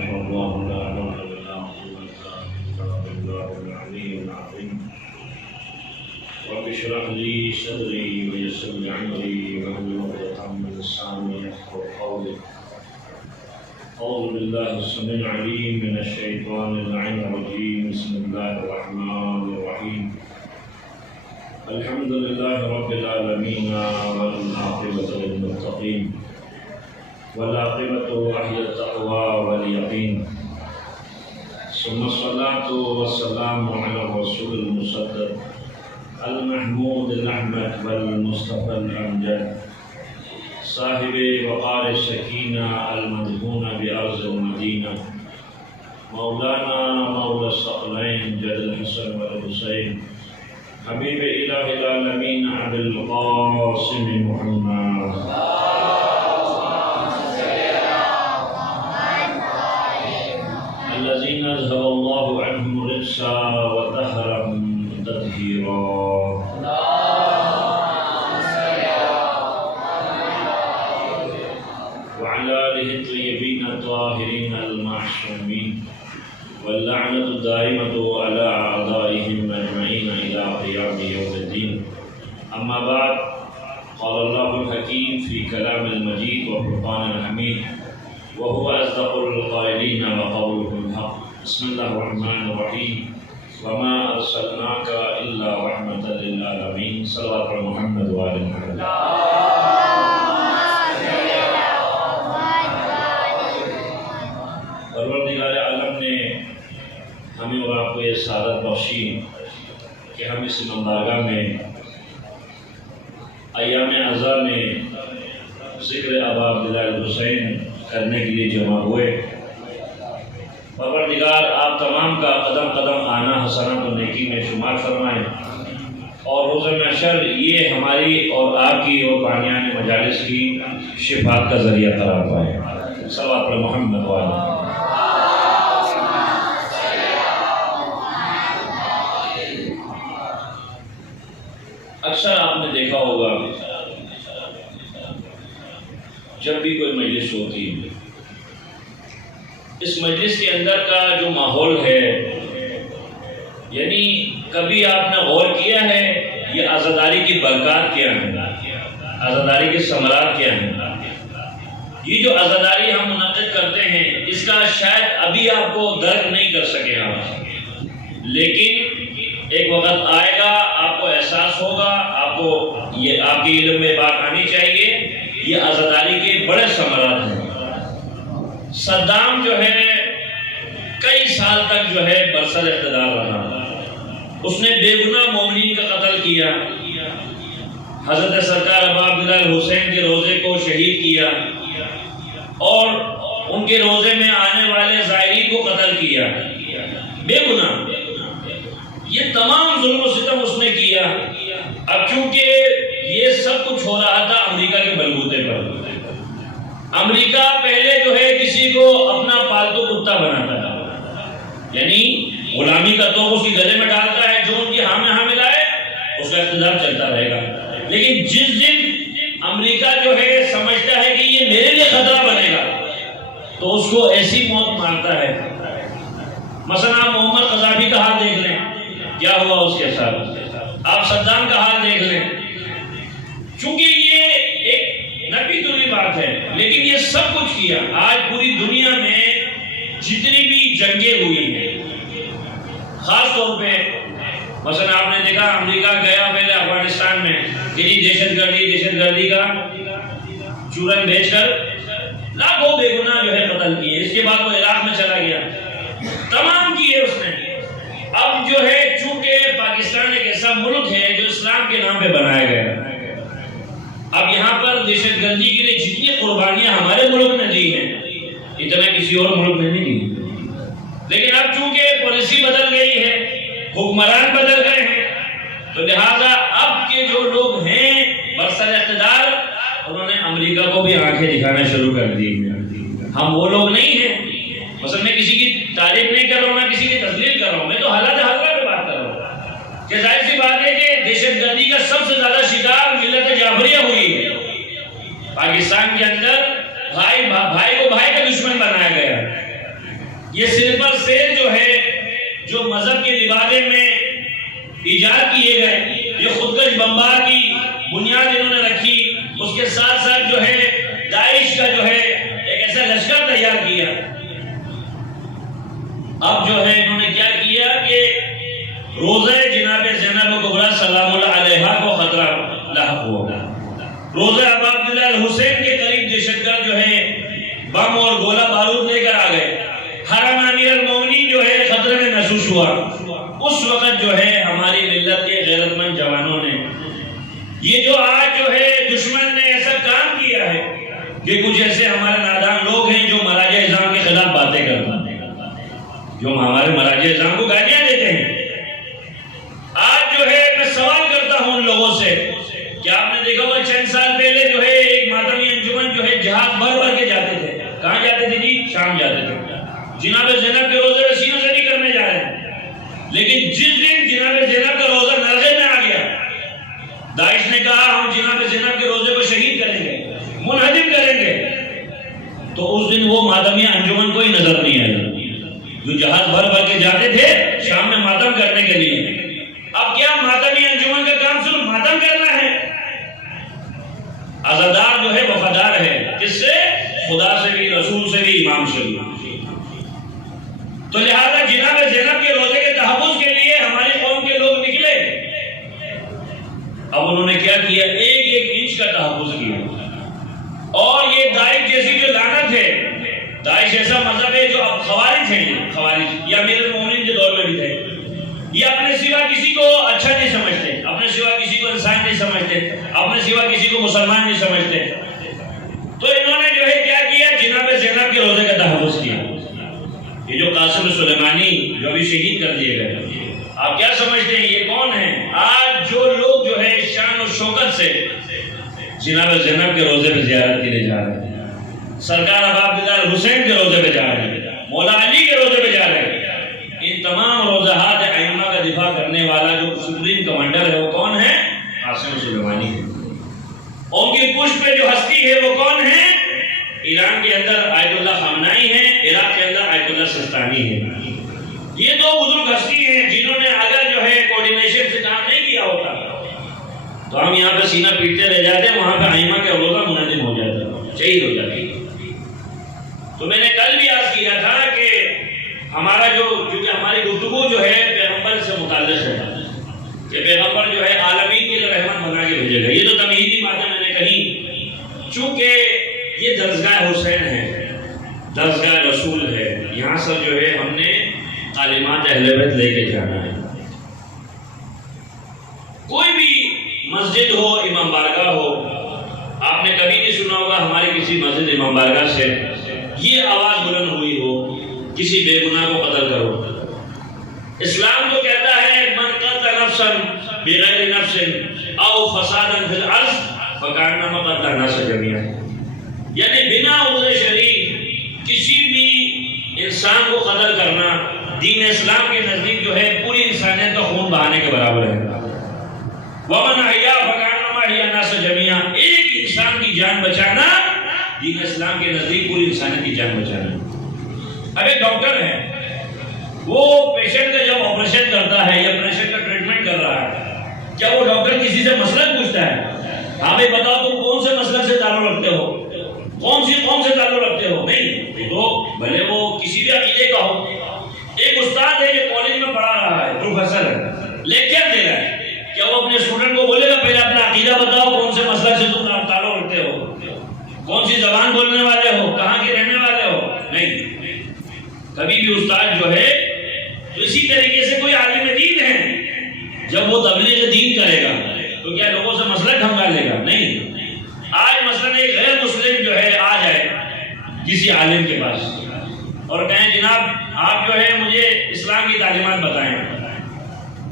شاء الله لا حول ولا قوة إلا بالله العلي العظيم. رب اشرح لي صدري ويسر لي أمري واحلل عقدة من لساني يفقهوا قولي. أعوذ بالله السميع العليم من الشيطان اللعين الرجيم. بسم الله الرحمن الرحيم. الحمد لله رب العالمين والعاقبة للمتقين والعاقبة أهل التقوى واليقين. ثم الصلاة والسلام على الرسول المصدق المحمود الأحمد والمصطفى الأمجد صاحب وقار السكينة المدهون بأرض المدينة مولانا مولى الثقلين جد الحسن والحسين حبيب إله العالمين أبي القاسم محمد. الذين أذهب الله عنهم الرجس وطهرهم تطهيرا. وعلى آله الطيبين الطاهرين المعصومين واللعنة الدائمة على أعدائهم أجمعين إلى قيام يوم الدين. أما بعد، قال الله الحكيم في كلام المجيد وفرقان الحميد وهو أصدق القائلين وقوله الحق. بسم الله الرحمن الرحيم. وما أرسلناك إلا رحمة للعالمين. صلوات محمد وآل محمد. پروردگار عالم نے ہمیں اور آپ کو یہ سعادت بخشی کہ ہم اس بندرگاہ میں ایام عزا میں ذکر ابا عبداللہ الحسین کرنے کے لیے جمع ہوئے. پروردگار آپ تمام کا قدم قدم آنا حسنات و نیکی میں شمار فرمائیں اور روز محشر یہ ہماری اور آپ کی اور بانیان مجالس کی شفاعت کا ذریعہ قرار پائے. صلوات پر محمد وآلہ. اکثر آپ نے دیکھا ہوگا جب بھی کوئی مجلس ہوتی ہے، اس مجلس کے اندر کا جو ماحول ہے، یعنی کبھی آپ نے غور کیا ہے یہ عزاداری کی برکات کیا ہیں، عزاداری کے ثمرات کیا ہیں؟ یہ جو عزاداری ہم منعقد کرتے ہیں اس کا شاید ابھی آپ کو درک نہیں کر سکے آپ، لیکن ایک وقت آئے گا آپ کو احساس ہوگا، آپ کو یہ آپ کے علم میں بات آنی چاہیے، یہ عزاداری کے بڑے ثمرات ہیں. صدام جو ہے کئی سال تک جو ہے برسر اقتدار رہا، اس نے بے گناہ مومنین کا قتل کیا، حضرت سرکار ابا عبداللہ الحسین کے روزے کو شہید کیا اور ان کے روزے میں آنے والے زائرین کو قتل کیا بے گناہ. یہ تمام ظلم و ستم اس نے کیا. اب چونکہ یہ سب کچھ ہو رہا تھا امریکہ کے بلبوتے پر. امریکہ پہلے جو ہے کسی کو اپنا پالتو کتا بناتا تھا، یعنی غلامی کا تو اس کی گلے میں ڈالتا ہے، جو ان کی ہاں میں ہاں ملائے اس کا اقتدار چلتا رہے گا. لیکن جس دن امریکہ جو ہے سمجھتا ہے کہ یہ میرے لیے خطرہ بنے گا تو اس کو ایسی موت مارتا ہے. مثلا آپ محمد قذافی کا حال دیکھ لیں کیا ہوا اس کے ساتھ، آپ صدام کا حال دیکھ لیں. چونکہ یہ ایک نبی دوری بات ہے، لیکن یہ سب کچھ کیا. آج پوری دنیا میں جتنی بھی جنگیں ہوئی ہیں، خاص طور پہ مثلا آپ نے دیکھا امریکہ گیا پہلے افغانستان میں کتنی دہشت گردی کا چورن بھیج کر لاکھوں بے گناہ جو ہے قتل کیے. اس کے بعد وہ عراق میں چلا گیا، تمام کیے اس نے. اب جو ہے چونکہ پاکستان ایک ایسا ملک ہے جو اسلام کے نام پہ بنایا گیا، اب یہاں پر دہشت گردی کے لیے جتنی قربانیاں ہمارے ملک نے دی ہیں اتنا کسی اور ملک نے نہیں دی. لیکن اب چونکہ پالیسی بدل گئی ہے، حکمران بدل گئے ہیں، تو لہذا اب کے جو لوگ ہیں برسر اقتدار انہوں نے امریکہ کو بھی آنکھیں دکھانا شروع کر دی. ہم وہ لوگ نہیں ہیں. مثلا میں کسی کی تعریف نہیں کر رہا ہوں، میں کسی کی تسلیم کر رہا ہوں، میں تو حالات حاضرہ پہ بات کر رہا ہوں کہ ظاہر سی بات ہے کہ دہشت گردی کا سب سے زیادہ شکار ملت جعفریہ ہوئی ہے. پاکستان کے اندر بھائی کو بھائی کا دشمن بنایا گیا. یہ سلیپر سیل جو ہے جو مذہب کے لبادے میں ایجاد کیے گئے، یہ خودکش بمبار کی بنیاد انہوں نے رکھی، اس کے ساتھ ساتھ جو ہے داعش کا جو ہے ایک ایسا لشکر تیار کیا۔ اب جو ہے انہوں نے کیا کیا کہ روزہ جناب زینب کبریٰ سلام اللہ علیہا کو خطرہ لاحق ہوا۔ روزہ ابا عبداللہ الحسین کے قریب دہشتگرد جو ہے بم اور گولہ بارود لے کر آ گئے، حرم امیر المومنین جو ہے خطرے میں محسوس ہوا۔ اس وقت جو ہے ہماری ملت کے غیرت مند جوانوں نے یہ جو آج جو ہے دشمن نے ایسا کام کیا ہے کہ کچھ ایسے ہمارے نادان لوگ ہیں جو مراجع اعظام کے خلاف باتیں کرتے ہیں، جو ہمارے مراجع اعظام کو گالیاں دیتے ہیں۔ آج جو ہے میں سوال کرتا ہوں ان لوگوں سے کہ آپ نے دیکھا ہوگا چند سال پہلے جو ہے ایک ماتمی انجمن جو ہے جہاز بھر بھر کے جاتے تھے، کہاں جاتے تھے جی؟ شام جاتے تھے۔ جناب زینب کے روزے میں سینہ زنی کرنے جا رہے ہیں، لیکن جس دن جناب زینب کا روزہ نرغے میں آ گیا، داعش نے کہا ہم جناب زینب کے روزے کو شہید کریں گے، منہدم کریں گے، تو اس دن وہ ماتمی انجمن کوئی نظر نہیں آئی جو جہاز بھر بھر کے جاتے تھے شام میں ماتم کرنے کے لیے۔ اب کیا ماتمی انجمن کا کام صرف ماتم کرنا ہے؟ عزادار جو ہے وفادار ہے، کس سے؟ خدا سے بھی، رسول سے بھی، امام سے بھی۔ تو لہذا جناب زینب کے روزے کے تحفظ کے لیے ہماری قوم کے لوگ نکلے۔ اب انہوں نے کیا کیا؟ ایک ایک انچ کا تحفظ کیا۔ اور یہ داعش جیسی جو لعنت ہے، داعش ایسا مذہب ہے جو اب خوارج ہیں، خوارج یا امیر المومنین کے دور میں بھی تھے، یہ اپنے سوا کسی کو اچھا نہیں سمجھتے، اپنے سوا کسی کو انسان نہیں سمجھتے، اپنے سوا کسی کو مسلمان نہیں سمجھتے۔ تو انہوں نے جو ہے کیا کیا؟ جناب زینب کے روزے کا تحفظ کیا۔ یہ جو قاسم سلیمانی جو ابھی شہید کر دیے گئے، آپ کیا سمجھتے ہیں یہ کون ہیں؟ آج جو لوگ جو ہے شان و شوکت سے جناب زینب کے روزے پہ زیارت کے لیے جا رہے ہیں، سرکار ابا عبداللہ الحسین کے روزے پہ جا رہے ہیں، مولا علی کے روزے پہ جا رہے ہیں، ان تمام روزہات ائمہ کا دفاع کرنے والا جو سپریم کمانڈر ہے وہ کون ہے؟ قاسم سلیمانی ہے۔ ان کی پشت پہ جو ہستی ہے وہ کون ہے؟ ایران کے اندر آیت اللہ خامنائی ہے، عراق کے اندر آیت اللہ سستانی ہے۔ یہ دو بزرگ ہستی ہیں جنہوں نے اگر جو ہے کوارڈینیشن سے کام نہیں کیا ہوتا تو ہم یہاں پہ سینہ پیٹتے رہ جاتے، وہاں پہ ائمہ کا روزہ منہدم ہو جاتا، شہید ہو جاتی۔ تو میں نے کل بھی عرض کیا تھا کہ ہمارا جو کیونکہ ہماری گفتگو جو ہے پیغمبر سے متعلق ہے کہ پیغمبر جو ہے عالمین کے لیے رحمت بنا کے بھیجے گا، یہ تو تمہیدی باتیں میں نے کہی، چونکہ یہ درسگاہ حسین ہے، درسگاہ رسول ہے، یہاں سے جو ہے ہم نے تعلیمات اہل بیت لے کے جانا ہے۔ کوئی بھی مسجد ہو، امام بارگاہ ہو، آپ نے کبھی نہیں سنا ہوگا ہماری کسی مسجد امام بارگاہ سے یہ آواز بلند ہوئی ہو کسی بے گناہ کو قتل کرو۔ اسلام تو کہتا ہے من قتل نفسا بغیر نفس او فسادا فی الارض فکانما قتل الناس جميعا، یعنی بنا عذر شرعی کسی بھی انسان کو قتل کرنا دین اسلام کے نزدیک جو ہے پوری انسانیت کا خون بہانے کے برابر ہے۔ ومن احیا فکانما احیا الناس جميعا، ایک انسان کی جان بچانا دین اسلام کے نزدیک پوری انسانیت کی جان بچانا۔ اب ایک ڈاکٹر ہے، وہ پیشنٹ کا جب آپریشن کرتا ہے یا پیشنٹ کا ٹریٹمنٹ کر رہا ہے، کیا وہ ڈاکٹر کسی سے مسلک پوچھتا ہے؟ ہاں بھائی بتاؤ تم کون سے مسلک سے تعلق رکھتے ہو، کون سے تعلق رکھتے ہو؟ نہیں، تو بھلے وہ کسی بھی عقیدے کا ہو۔ ایک استاد ہے جو کالج میں پڑھا رہا ہے، پروفیسر ہے، لیکچر دے رہا ہے، کیا وہ اپنے اسٹوڈنٹ کو بولے گا پہلے اپنا عقیدہ بتاؤ، کون سے مسلک سے تم تعلق رکھتے ہو، کون سی زبان بولنے والے ہو، کہاں کے رہنے والے ہو؟ نہیں، کبھی بھی استاد جو ہے تو اسی طریقے سے کوئی عالم دین ہے، جب وہ تبلیغ دین کرے گا تو کیا لوگوں سے مسلک ڈھنگا لے گا؟ نہیں۔ آج مثلا ایک غیر مسلم جو ہے آ جائے کسی عالم کے پاس اور کہیں جناب آپ جو ہے مجھے اسلام کی تعلیمات بتائیں،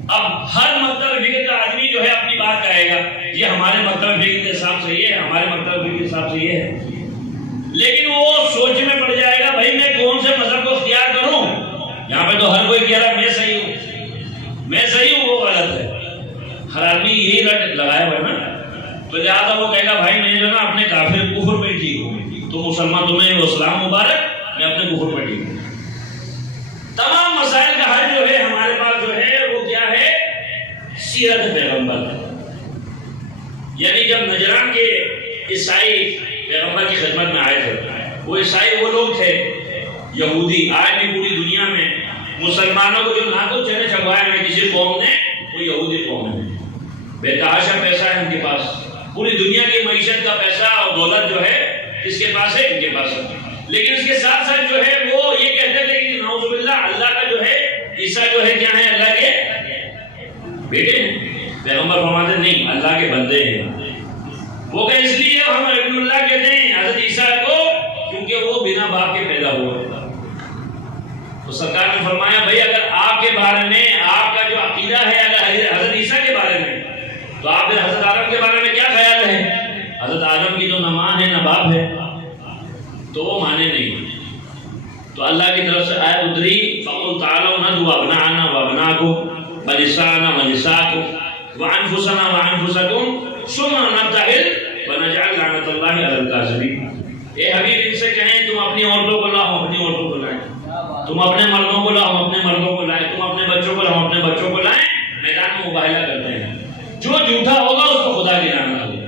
اب ہر مکتب فکر کا آدمی جو ہے اپنی بات کہے گا، یہ ہمارے مکتب فکر کے حساب سے یہ ہے، ہمارے مکتب فکر کے حساب سے یہ ہے، لیکن وہ سوچ میں پڑ جائے گا بھائی میں کون سے مذہب کو اختیار کروں؟ یہاں پہ تو ہر کوئی کہہ رہا میں صحیح ہوں، وہ غلط ہے، ہر آدمی یہی رٹ لگایا ہوا ہے نا، تو لہٰذا وہ کہے گا بھائی میں جو نا اپنے کافر کفر پہ ٹھیک ہوں، تو مسلمان تمہیں وہ اسلام مبارک، میں اپنے کفر پہ ٹھیک ہوں۔ تمام مسائل کا حل جو ہے ہمارے پاس جو ہے وہ کیا ہے؟ سیرت پیغمبر. یعنی جب نجران کے عیسائی پیغمبر کی خدمت میں آئے تھے، وہ عیسائی وہ لوگ تھے، یہودی، آج بھی پوری دنیا میں مسلمانوں کو جو ناقد چہرے چھپائے ہوئے کسی قوم نے، وہ یہودی قوم ہے. بے تحاشا پیسہ ہے ان کے پاس، پوری دنیا کی معیشت کا پیسہ اور دولت جو ہے کس کے پاس ہے؟ ان کے پاس ہے. لیکن اس کے ساتھ ساتھ جو ہے وہ یہ کہتے تھے کہ نعوذ باللہ اللہ کا جو ہے عیسیٰ جو ہے کیا ہے؟ اللہ کے بیٹے ہیں. پیغمبر فرماتے نہیں، اللہ کے بندے ہیں. وہ کہ اس لیے ہم ابن اللہ کہتے ہیں حضرت عیسیٰ کو، کیونکہ وہ بنا باپ کے پیدا ہوئے. تو سرکار نے فرمایا بھائی اگر آپ کے بارے میں آپ کا جو عقیدہ ہے اگر حضرت عیسیٰ کے بارے میں، تو آپ پھر حضرت آدم کے بارے میں کیا خیال ہے؟ حضرت آدم کی تو نہ ماں ہے نہ باپ ہے، تو وہ مانے نہیں. تو اللہ کی طرف سے آیت اتری فَقُلْ تَعَالَوْا نَدْعُوا أَبْنَاءَنَا وَأَبْنَاءَكُمْ وَنِسَاءَنَا وَنِسَاءَكُمْ وَأَنفُسَنَا وَأَنفُسَكُمْ ثُمَّ نَبْتَهِلْ فَنَجْعَلْ لَعْنَةَ اللَّهِ عَلَى الْكَاذِبِينَ. اے حبیب ان سے کہیں تم اپنی عورتوں کو لاؤ، اپنی عورتوں کو لائیں، تم اپنے مردوں کو لاؤ، اپنے مردوں کو لائیں، تم اپنے بچوں کو لاؤ، اپنے بچوں کو لائیں. میدان میں مباہلہ کرتے ہیں، جو جھوٹا ہوگا اس کو خدا کی لعنت ہوگی.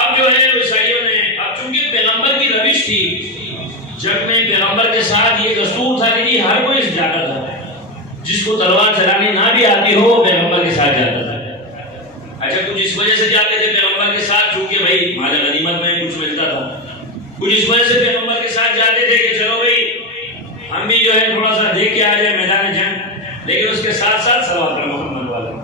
اب جو ہے عیسائیوں نے، اب چونکہ پیغمبر کی روش تھی جب میں پیغمبر کے ساتھ یہ دستور تھا کہ ہر کوئی جاتا تھا، جس کو تلوار چلانے نہ بھی آتی ہو وہ پیغمبر کے ساتھ جاتا تھا. اچھا کچھ اس وجہ سے جاتے تھے پیغمبر کے ساتھ چونکہ بھائی مال غنیمت میں کچھ ملتا تھا، کچھ اس وجہ سے پیغمبر کے ساتھ جاتے تھے کہ چلو بھائی ہم بھی جو ہے تھوڑا سا دیکھ کے آ جائے میدان جنگ. لیکن اس کے ساتھ ساتھ صلوات پر محمد والا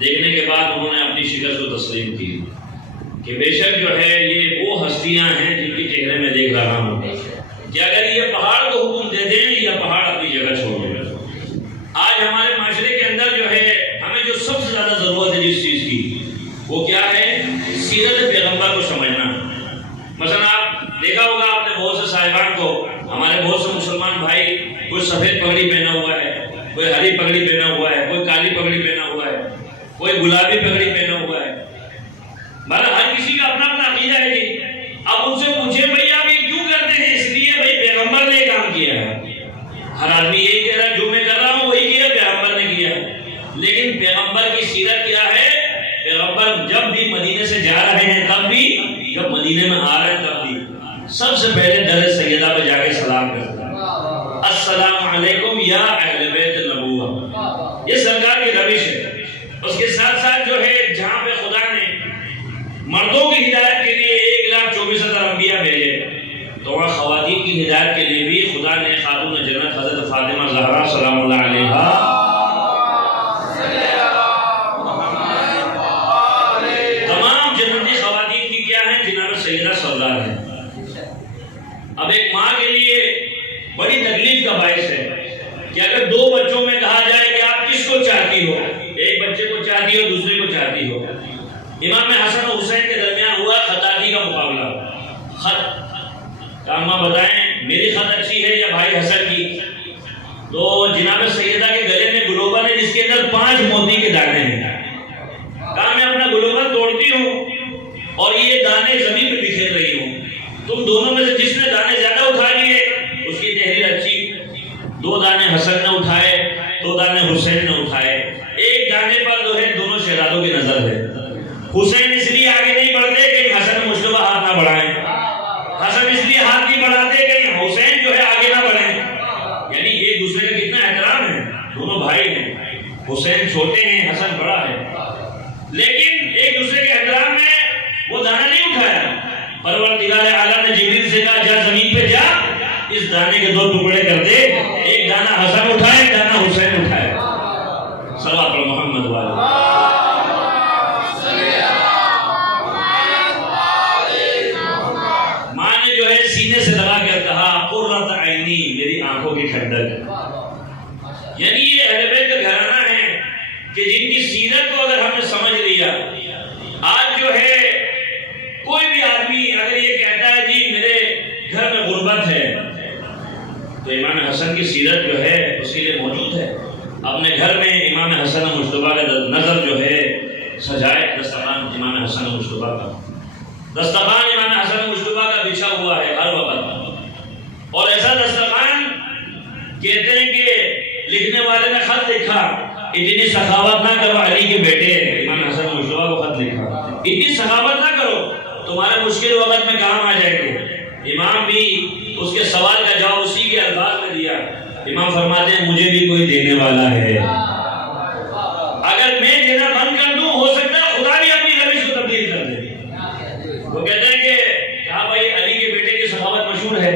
دیکھنے کے بعد انہوں نے اپنی شکست کو تسلیم کی کہ بے شک جو ہے یہ وہ ہستیاں ہیں جن کے چہرے میں دیکھ رہا ہوں کہ اگر یہ پہاڑ کو حکم دے دیں یا پہاڑ اپنی جگہ چھوڑ دیں. آج ہمارے معاشرے کے اندر جو ہے ہمیں جو سب سے زیادہ ضرورت ہے جس چیز کی وہ کیا ہے؟ سیرت پیغمبر کو سمجھنا. مثلا آپ دیکھا ہوگا آپ نے بہت سے صاحبان کو، ہمارے بہت سے مسلمان بھائی، کوئی سفید پگڑی پہنا ہوا ہے، کوئی ہری پگڑی پہنا ہوا ہے، کوئی کالی پگڑی پہنا ہوا ہے، کوئی گلابی پگڑی پہنا ہوا ہے. مگر ہر کسی کا اپنا اپنا عقیدہ ہے جی. اب ان سے پوچھے بھائی آپ یہ کیوں کرتے ہیں؟ اس لیے بھائی پیغمبر نے کام کیا ہے. ہر آدمی یہی کہہ رہا ہے جو میں کر رہا ہوں وہی کیا پیغمبر نے کیا. لیکن پیغمبر کی سیرت کیا ہے؟ پیغمبر جب بھی مدینے سے جا رہے ہیں تب بھی، جب مدینے میں آ رہے ہیں تب بھی سب سے پہلے در سیدہ پہ جا کے سلام کرتے ہیں، السلام علیکم یا اہل بیت النبوہ. یہ سرکار کی روش ہے. اس کے ساتھ ساتھ جو ہے جہاں پہ خدا نے مردوں کی ہدایت کے لیے 1,24,000 انبیاء بھیجے، تو وہاں خواتین کی ہدایت کے لیے بھی خدا نے خاتون جنت حضرت فاطمہ زہرا سلام اللہ علیہا تمام جنتی خواتین کی کیا ہیں؟ جناب سیدہ سردار ہیں. اب ایک ماں کے لیے بڑی تکلیف کا باعث ہے کہ اگر دو بچوں میں کہا جائے کہ آپ کس کو چاہتی ہو، ایک بچے کو چاہتی ہو دوسرے کو چاہتی ہو. امام حسن و حسین کے درمیان ہوا خطاطی کا مقابلہ. خط کہ اماں بتائیں میری خط اچھی ہے یا بھائی حسن کی؟ تو جناب سیدہ کے گلے میں گلوبر ہے جس کے اندر 5 موتی کے دانے ہیں. کہا میں اپنا گلوبر توڑتی ہوں اور یہ دانے زمین پہ بکھیر رہی ہوں، تم دونوں میں سے جس نے دانے زیادہ اٹھا لیے اس کی تحریر اچھی. 2 دانے حسن نے اٹھائے، 2 دانے حسین نے اٹھائے. ایک دانے پر جو ہے دونوں شہزادوں کی نظر ہے. حسین اس لیے آگے نہیں بڑھتے کہ حسن مشتبہ ہاتھ نہ بڑھائیں، حسن اس لیے ہاتھ نہیں بڑھاتے کہ حسین جو ہے آگے نہ بڑھیں. یعنی ایک دوسرے کا کتنا احترام ہے. دونوں بھائی ہیں، حسین چھوٹے ہیں، حسن بڑا ہے، لیکن ایک دوسرے کے احترام میں وہ دانا نہیں اٹھایا. پروردگار اعلیٰ نے جبریل سے کہا جا زمین پہ جا، اس دانے کے 2 ٹکڑے کر دے، ایک دانا حسن اٹھائے، ایک دانا حسین اٹھائے. صلوات پر محمد والا. ماں نے جو ہے سینے سے لگا کر کہا قرۃ عینی میری آنکھوں کی ٹھنڈک. یعنی یہ اہل بیت کا گھرانہ ہے کہ جن کی سیرت کو اگر ہم نے سمجھ لیا. آج جو ہے کوئی بھی آدمی اگر یہ کہتا ہے جی میرے گھر میں غربت ہے تو امام حسن کی سیرت جو ہے اس کے لیے موجود ہے. اپنے گھر میں امام حسن مجتبیٰ کا نظر جو ہے سجائے. دسترخوان امام حسن مجتبیٰ کا, دسترخوان امام حسن مجتبیٰ کا بچھا ہوا ہے ہر وقت. اور ایسا دسترخوان کہتے ہیں کہ لکھنے والے نے خط لکھا, اتنی سخاوت نہ کرو علی کے بیٹے. امام حسن مجتبیٰ کو خط لکھا, اتنی سخاوت نہ کرو, تمہارے مشکل وقت میں کام آ جائے گے. امام بھی اس کے سوال کا جواب اسی کے الفاظ میں دیا. امام فرماتے ہیں مجھے بھی کوئی دینے والا ہے, اگر میں دینا بند کر دوں ہو سکتا ہے خدا بھی اپنی روش کو تبدیل کر دے. وہ کہتے ہیں کہ ہاں بھائی علی کے بیٹے کی سخاوت مشہور ہے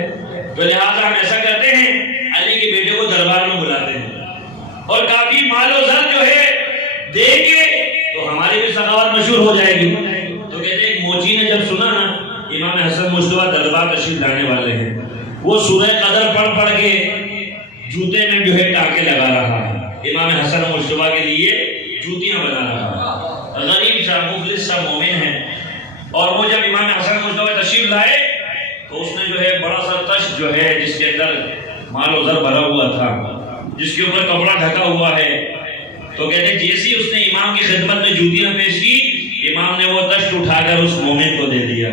تو لہٰذا ہم ایسا کرتے ہیں علی کے بیٹے کو دربار میں بلاتے ہیں اور کافی مال و زر جو ہے دیں گے تو ہماری بھی سخاوت مشہور ہو جائے گی. تو کہتے ہیں موچی نے جب سنا نا امام حسن مجتبیٰ دربار تشریف لانے والے ہیں, وہ سورہ قدر پڑھ کے جوتے میں جو ہے ٹانکے لگا رہا ہے. امام حسن مجتبیٰ کے لیے جوتیاں بنا رہا ہے. غریب سا مفلس سا مومن ہے. اور وہ جب امام حسن مجتبیٰ تشریف لائے تو اس نے جو ہے بڑا سا تشت جو ہے جس کے اندر مال و زر بھرا ہوا تھا, جس کے اوپر کپڑا ڈھکا ہوا ہے, تو کہتے ہیں جیسی اس نے امام کی خدمت میں جوتیاں پیش کی, امام نے وہ تشت اٹھا کر اس مومن کو دے دیا.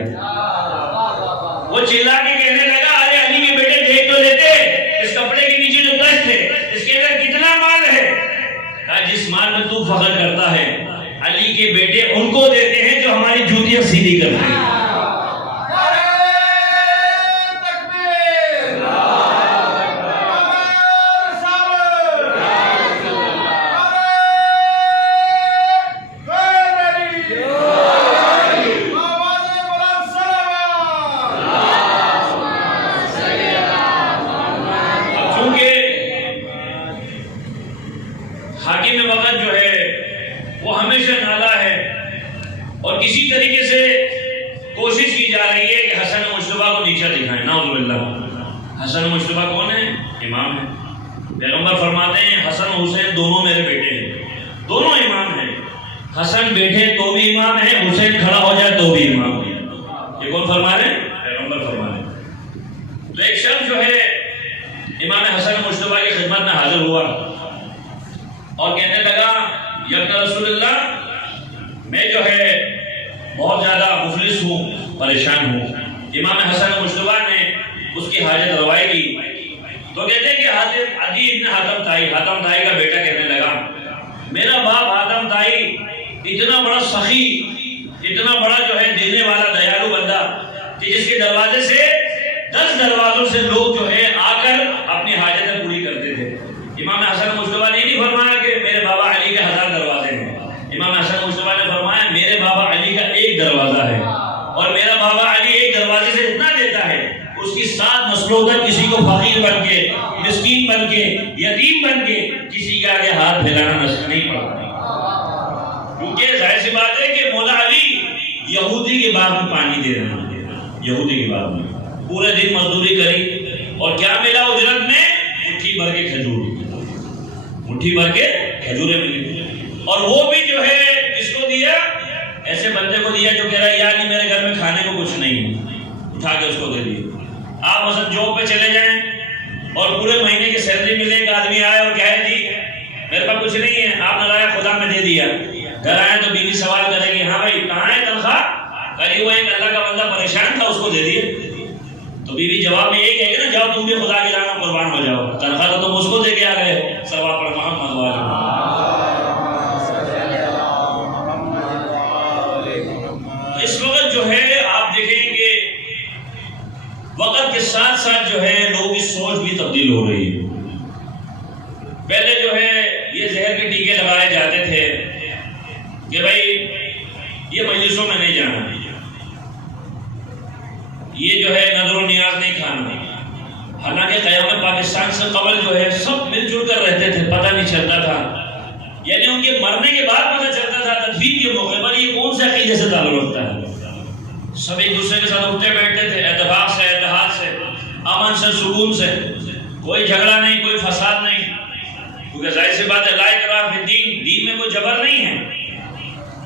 وہ چلا کے کہنے لگا ارے علی کے بیٹے دیکھ تو لیتے اس کپڑے کے نیچے جو تشت ہے اس کے اندر کتنا مال ہے. کہا جس مال میں تو فخر کرتا ہے علی کے بیٹے ان کو دیتے ہیں جو ہماری جوتیاں سیدھی کرتے ہیں. حاکم وقت جو ہے وہ ہمیشہ نالا ہے اور کسی طریقے سے کوشش کی جا رہی ہے کہ حسن مجتبیٰ کو نیچا دکھائیں. نعوذ باللہ. حسن مجتبیٰ کون ہے؟ امام ہے. پیغمبر فرماتے ہیں حسن حسین دونوں میرے بیٹے ہیں, دونوں امام ہیں. حسن بیٹھے تو بھی امام ہے, حسین کھڑا ہو جائے تو بھی امام ہے. یہ کون فرما رہے ہیں؟ پیغمبر فرما رہے ہیں. تو ایک شخص جو ہے امام حسن مجتبیٰ کی خدمت میں حاضر ہوا اور کہنے لگا یا رسول اللہ میں جو ہے بہت زیادہ مفلس ہوں, پریشان ہوں. امام حسن مجتبیٰ نے اس کی حاجت روائی کی تو کہتے ہیں کہ عدی ابن حاتم طائی کا بیٹا کہنے لگا میرا باپ حاتم طائی اتنا بڑا سخی, اتنا بڑا جو ہے دینے والا دیالو بندہ کہ جس کے دروازے سے 10 دروازوں سے لوگ جو ہے آ کر اپنی حاجتیں پوری کرتے تھے. امام حسن مجتبیٰ نے نہیں فرمایا کہ میرے بابا علی کے 1000 دروازے ہیں. امام حسن مجتبیٰ نے فرمایا میرے بابا علی کا ایک دروازہ ہے اور میرا بابا علی ایک دروازے سے اتنا دیتا ہے اس کی 7 نسلوں تک کسی کو فقیر بن کے, مسکین بن کے, یتیم بن کے کسی کے آگے ہاتھ پھیلانا نصیب نہیں پڑتا. کیونکہ ظاہر سی بات ہے کہ مولا علی یہودی کے باغ میں پانی دے رہے ہیں. یہودی کے باغ میں پورے دن مزدوری کری اور کیا ملا اجرت میں؟ مٹھی بھر کے کھجور, مٹھی بھر کے کھجوریں ملی. اور وہ بھی جو ہے کس کو دیا؟ ایسے بندے کو دیا جو کہہ رہا ہے یا علی میرے گھر میں کھانے کو کچھ نہیں, اٹھا کے اس کو دے دیا. آپ مثلا جاب پہ چلے جائیں اور پورے مہینے کی سیلری ملے, ایک آدمی آئے اور کہے جی میرے پاس کچھ نہیں ہے, آپ نے لایا خدا میں دے دیا. گھر آئے تو بیوی سوال کرے گی ہاں بھائی کہاں ہے تنخواہ؟ کہی وہ ایک اللہ کا بندہ پریشان تھا اس کو دے دیے. تو بیوی جواب میں یہ کہے گی نا جاؤ تم بھی خدا کی راہ میں قربان ہو جاؤ, تنخواہ تو تم اس کو دے کے آ گئے. ثواب پر محمد والا. اس وقت جو ہے آپ دیکھیں کہ وقت کے ساتھ ساتھ جو ہے لوگوں کی سوچ بھی تبدیل ہو رہی ہے. پہلے جو ہے یہ زہر کے ٹیکے لگائے جاتے تھے کہ بھائی یہ مجلسوں میں نہیں جانا, یہ جو ہے نظر و نیاز نہیں کھانا. حالانکہ قیام پاکستان سے قبل جو ہے سب مل جل کر رہتے تھے, پتہ نہیں چلتا تھا. یعنی ان کے مرنے کے بعد پتہ چلتا تھا تدفین کے موقع پر یہ کون سے عقیدے سے تعلق رکھتا ہے. سب ایک دوسرے کے ساتھ اٹھتے بیٹھتے تھے, اتفاق سے, اتحاد سے, امن سے, سکون سے. کوئی جھگڑا نہیں، کوئی فساد نہیں، کیونکہ ظاہر سی بات ہے لا اکراہ فی الدین، دین میں کوئی جبر نہیں ہے۔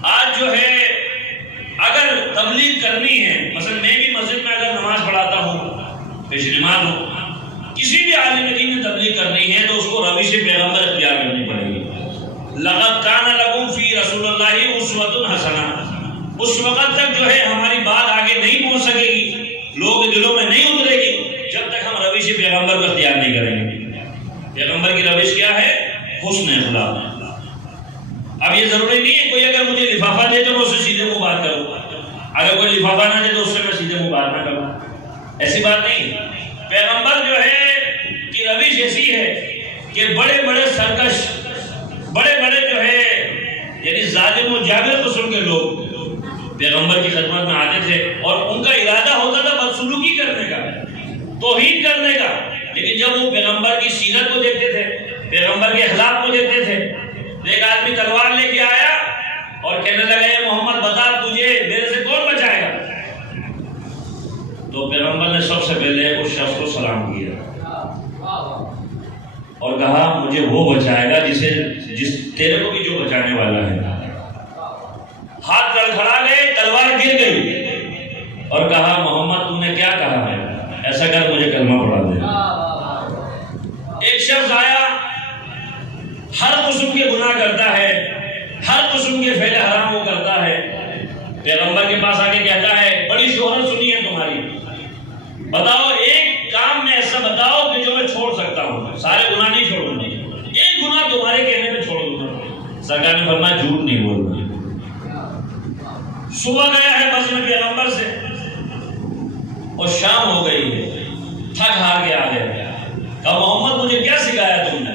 آج جو ہے اگر تبلیغ کرنی ہے، مثلا میں بھی مسجد میں اگر نماز پڑھاتا ہوں، پیش نماز ہوں، کسی بھی عالم دین نے تبلیغ کرنی ہے تو اس کو روش پیغمبر اختیار کرنی پڑے گی۔ لقد کان لکم فی رسول اللہ اسوۃ حسنہ، اس وقت تک جو ہے ہماری بات آگے نہیں پہنچ سکے گی، لوگوں کے دلوں میں نہیں اترے گی جب تک ہم روش پیغمبر کو اختیار نہیں کریں گے۔ پیغمبر کی روش کیا ہے؟ حسن اخلاق۔ اب یہ ضروری نہیں ہے کوئی اگر مجھے لفافہ دے تو میں اس سے سیدھے منہ بات کروں، اگر کوئی لفافہ نہ دے تو اس سے میں سیدھے منہ بات نہ کروں، ایسی بات نہیں۔ پیغمبر جو ہے کی روش ایسی ہے کہ بڑے بڑے سرکش، بڑے بڑے جو ہے یعنی ظالم و جابر قسم کے لوگ پیغمبر کی خدمت میں آتے تھے اور ان کا ارادہ ہوتا تھا بدسلوکی کرنے کا، توہین کرنے کا، لیکن جب وہ پیغمبر کی سیرت کو دیکھتے تھے، پیغمبر کے اخلاق کو دیکھتے تھے، ایک آدمی تلوار لے کے آیا اور کہنے لگا اے محمد بتا تجھے میرے سے کون بچائے گا؟ تو پیغمبر نے سب سے پہلے اس شخص کو سلام کیا اور کہا مجھے وہ بچائے گا جس تیرے کو بھی جو بچانے والا ہے۔ ہاتھ لڑکھڑا گئے، تلوار گر گئی اور کہا محمد تو نے کیا کہا ہے؟ ایسا کر مجھے کلمہ پڑھا دے۔ ایک شخص آیا، ہر قسم کے گناہ کرتا ہے، ہر قسم کے فعل حرام وہ کرتا ہے، پیغمبر کے پاس آ کے کہتا ہے بڑی شہرت سنی ہے تمہاری، بتاؤ ایک کام میں ایسا بتاؤ کہ جو میں چھوڑ سکتا ہوں، سارے گناہ نہیں چھوڑوں گا، ایک گناہ تمہارے کہنے پہ چھوڑ دوں گا۔ سرکار نے فرمایا جھوٹ نہیں بولنا۔ صبح گیا ہے بس میں پیغمبر سے اور شام ہو گئی ہے، تھک ہار کے آ گیا، کہا محمد مجھے کیا سکھایا تم نے؟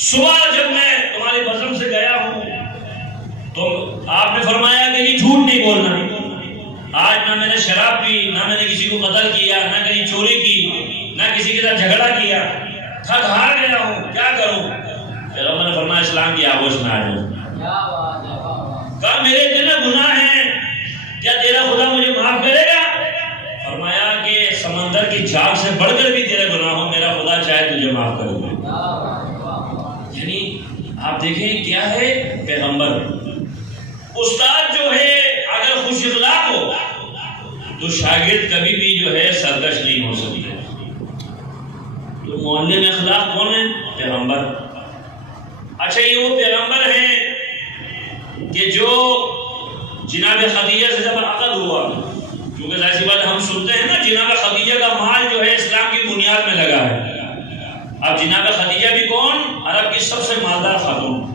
صبح جب میں تمہاری بزم سے گیا ہوں تو آپ نے فرمایا کہ یہ جھوٹ نہیں بولنا، آج نہ میں نے شراب پی، نہ میں نے کسی کو قتل کیا، نہ کہیں چوری کی، نہ کسی کے ساتھ جھگڑا کیا، تھک ہار گیا ہوں، کیا کروں؟ پیغمبر نے فرمایا اسلام کی آغوش میں آ جاؤ۔ کہا میرے اتنے گناہ ہیں، کیا تیرا خدا مجھے معاف کرے گا؟ فرمایا کہ سمندر کی جھاگ سے بڑھ کر بھی تیرے گناہ ہو، میرا خدا چاہے تجھے معاف کرے گا۔ یعنی آپ دیکھیں کیا ہے پیغمبر۔ استاد جو ہے اگر خوش اخلاق ہو تو شاگرد کبھی بھی جو ہے سرکش نہیں ہو سکتا۔ تو محلے میں اخلاق کون ہے؟ پیغمبر۔ اچھا یہ وہ پیغمبر ہیں کہ جو جناب خدیجہ سے جب عقد ہوا، کیونکہ ظاہر سی بات ہم سنتے ہیں نا جناب خدیجہ کا مال جو ہے اسلام کی بنیاد میں لگا ہے۔ اب جناب خدیجہ بھی کون؟ عرب کی سب سے مالدار خاتون،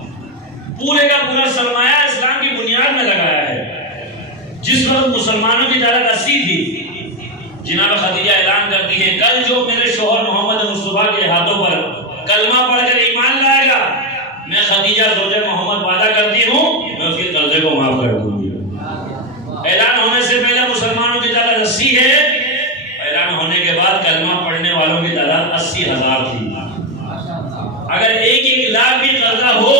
پورے کا پورا سرمایہ اسلام کی بنیاد میں لگایا ہے۔ جس وقت مسلمانوں کی تعداد 80 تھی، جناب خدیجہ اعلان کرتی ہے کل جو میرے شوہر محمد مصطفیٰ کے ہاتھوں پر کلمہ پڑھ کر ایمان لائے گا، میں خدیجہ زوجہ محمد وعدہ کرتی ہوں میں اس کے قرضے کو معاف کر دوں گی۔ اعلان ہونے سے پہلے مسلمانوں کی تعداد 80 ہے، اعلان ہونے کے بعد کلمہ پڑھنے والوں کی تعداد 80,000 تھی۔ اگر ایک لاکھ بھی قرضہ ہو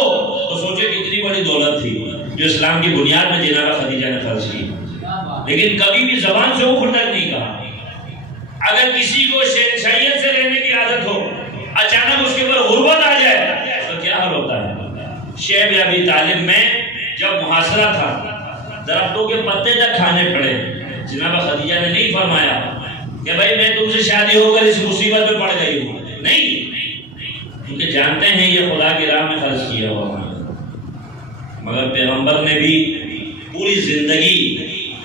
تو سوچے کتنی بڑی دولت تھی جو اسلام کی بنیاد میں جناب خدیجہ نے خرچ کی۔ لیکن کبھی بھی زبان سے اف تک نہیں کہا۔ اگر کسی کو شہنشاہیت سے رہنے کی عادت ہو، اچانک اس کے اوپر غربت آ جائے تو کیا حال ہوتا ہے؟ شعیب ابی طالب میں جب محاصرہ تھا، درختوں کے پتے تک کھانے پڑے، جناب خدیجہ نے نہیں فرمایا کہ بھائی میں تم سے شادی ہو کر اس مصیبت میں پڑ گئی ہوں، نہیں، کیونکہ جانتے ہیں یہ خدا کی راہ میں خرچ کیا ہوا۔ مگر پیغمبر نے بھی پوری زندگی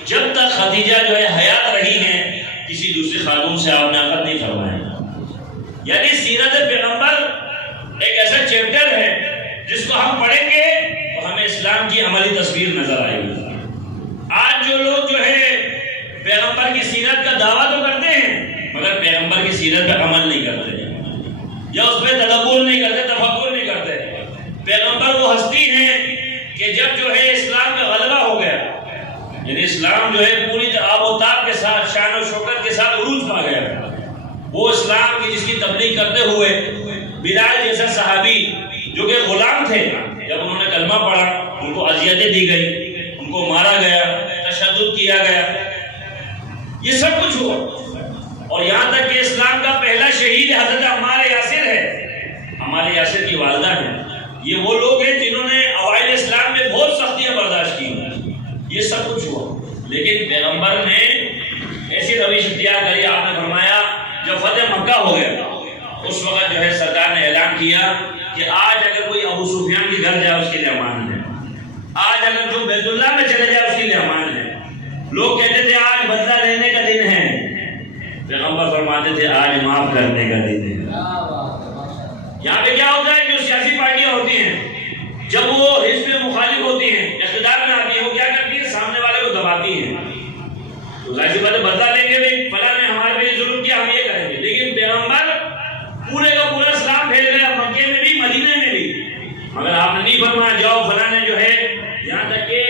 جب تک خدیجہ جو ہے حیات رہی ہیں کسی دوسری خاتون سے آپ نے عقد نہیں فرمایا۔ یعنی سیرت پیغمبر ایک ایسا چیپٹر ہے جس کو ہم پڑھیں گے تو ہمیں اسلام کی عملی تصویر نظر آئے گی۔ آج جو لوگ جو ہے پیغمبر کی سیرت کا دعویٰ تو کرتے ہیں مگر پیغمبر کی سیرت پہ عمل نہیں کرتے یا اس پہ تدبر نہیں کرتے، تفکر نہیں کرتے۔ پیغمبر وہ ہستی ہیں کہ جب جو ہے اسلام کا غلبہ ہو گیا، یعنی اسلام جو ہے پوری آب و تاب کے ساتھ شان و شوکت کے ساتھ عروج پا گیا، وہ اسلام کی جس کی تبلیغ کرتے ہوئے بلال جیسا صحابی جو کہ غلام تھے، جب انہوں نے کلمہ پڑھا ان کو اذیتیں دی گئی، ان کو مارا گیا، تشدد کیا گیا، یہ سب کچھ ہوا اور یہاں تک کہ اسلام کا پہلا شہید حضرت عمار یاسر ہے، عمار یاسر کی والدہ ہے۔ یہ وہ لوگ ہیں جنہوں نے اوائل اسلام میں بہت سختیاں برداشت کی، یہ سب کچھ ہوا، لیکن پیغمبر نے ایسی روش اختیار کری۔ آپ نے فرمایا جب فتح مکہ ہو گیا اس وقت جو ہے سرکار نے اعلان کیا کہ آج اگر کوئی ابو سفیان کے گھر جائے اس کے لیے امان ہے، آج اگر جو بیت اللہ میں چلے جائے اس کے لیے امان ہے۔ لوگ کہتے تھے آج بدلہ لینے کا دن ہے، پیغمبر فرماتے تھے آج معاف کرنے کا دن ہے۔ یہاں پہ کیا ہوتا ہے کہ جو سیاسی پارٹیاں ہوتی ہیں جب وہ حزب مخالف ہوتی ہیں، اقتدار میں آتی ہیں، وہ کیا کرتی ہیں؟ سامنے والے کو دباتی ہیں۔ تو ظاہر سی بات ہے بدلہ لیں گے بھائی فلاں نے ہمارے پہ ظلم کیا، ہم یہ کریں گے۔ لیکن پیغمبر پورے کا پورا اسلام پھیل گیا، مکے میں بھی مدینے میں بھی، مگر آپ نے نہیں فرمایا جاؤ فلاں نے جو ہے، یہاں تک کہ